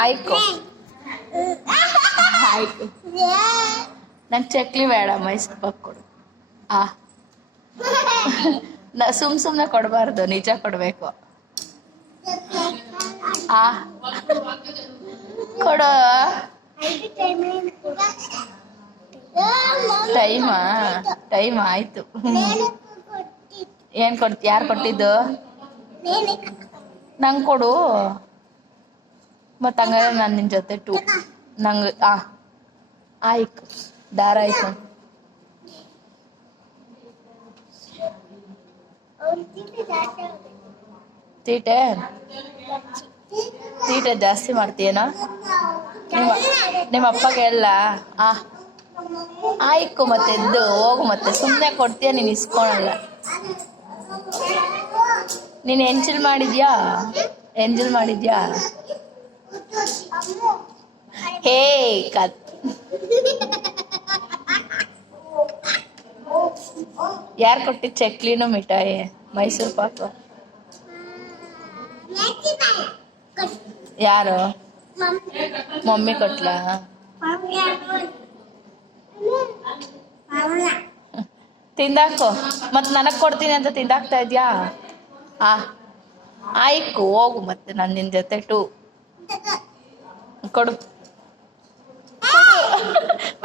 ಆಯ್ತು ಆಯ್ತು ನಂಗೆ ಚಕ್ಲಿ ಬೇಡ ಮೈಸೂರು ಪಾಕ್ ಕೊಡು. ಸುಮ್ಮನೆ ಕೊಡಬಾರ್ದು, ನಿಜ ಕೊಡಬೇಕು. ಕೊಡು. ಟೈಮ್ ಆಯ್ತು. ಏನು ಕೊಡ್ತಿ? ಯಾರು ಕೊಟ್ಟಿದ್ದು? ನಂಗೆ ಕೊಡು. ಮತ್ತು ಹಂಗಾರೆ ನಾನು ನಿನ್ನ ಜೊತೆ ನಂಗೆ ಆಯ್ತು. ದಾರ ಆಯ್ತು. ತೀಟೆ ಜಾಸ್ತಿ ಮಾಡ್ತೀಯೇನೋ? ನಿಮ್ಮ ಅಪ್ಪಗೆ ಎಲ್ಲ ಆಯ್ಕು. ಮತ್ತೆ ಎದ್ದು ಹೋಗು. ಮತ್ತೆ ಸುಮ್ಮನೆ ಕೊಡ್ತೀಯ, ನೀನು ಇಸ್ಕೊಳಲ್ಲ. ನೀನು ಎಂಜಲ್ ಮಾಡಿದ್ಯಾ? ಹೇ ಯಾರು ಕೊಟ್ಟಿದ್ದು ಚಕ್ಲಿನೂ ಮಿಠಾಯಿ ಮೈಸೂರು ಪಾಕು? ಯಾರು? ಮಮ್ಮಿ ಕೊಟ್ಲಾ? ತಿಂದಾಕು. ಮತ್ತೆ ನನಗೆ ಕೊಡ್ತೀನಿ ಅಂತ ತಿಂದಾಕ್ತಾ ಇದ್ಯಾ? ಆಯ್ಕು ಹೋಗು. ಮತ್ತೆ ನಾನು ನಿನ್ನ ಜೊತೆ ಕೊಡು.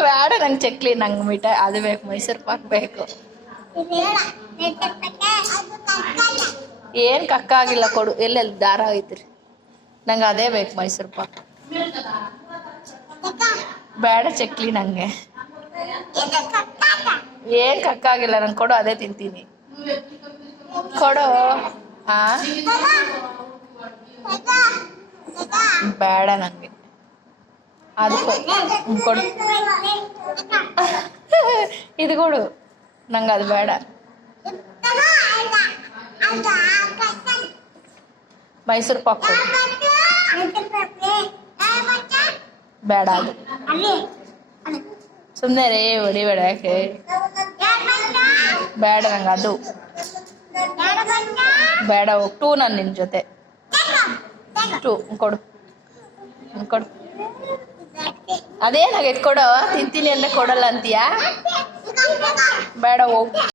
ಬೇಡ ನಂಗೆ ಚಕ್ಲಿ, ನಂಗೆ ಮಿಠಾಯಿ ಅದು ಬೇಕು, ಮೈಸೂರು ಪಾಕ್ ಬೇಕು. ಏನು ಕಕ್ಕಾಗಿಲ್ಲ, ಕೊಡು. ಎಲ್ಲೆಲ್ಲಿ ದಾರ ಐತ್ರಿ? ನಂಗೆ ಅದೇ ಬೇಕು, ಮೈಸೂರು ಪಾಕ್ ಬೇಡ. ಚಕ್ಲಿ ನಂಗೆ ಏನು ಕಕ್ಕಾಗಿಲ್ಲ, ನಂಗೆ ಕೊಡು. ಅದೇ ತಿಂತೀನಿ. ಕೊಡು. ಬೇಡ ನಂಗೆ ಅದು ಕೊಡು. ಇದು ಕೊಡು. ನಂಗೆ ಅದು ಬೇಡ. ಮೈಸೂರು ಪಾಕ್ ಕೊಡು. ಬೇಡ ಅದು. ಸುಮ್ಮನೆ ರೇ ಹೊಡಿಬೇಡ. ಯಾಕೆ ಬೇಡ? ನಂಗೆ ಅದು ಬೇಡ. ಹೋಗಿ ನಾನು ನಿನ್ನ ಜೊತೆ ಕೊಡು. ಅದೇನಾಗೈತೆ? ಕೊಡು. ತಿಂತೀನಿ ಅಂದ್ರೆ ಕೊಡಲ್ಲ ಅಂತೀಯಾ? ಬೇಡ ಹೋಗು.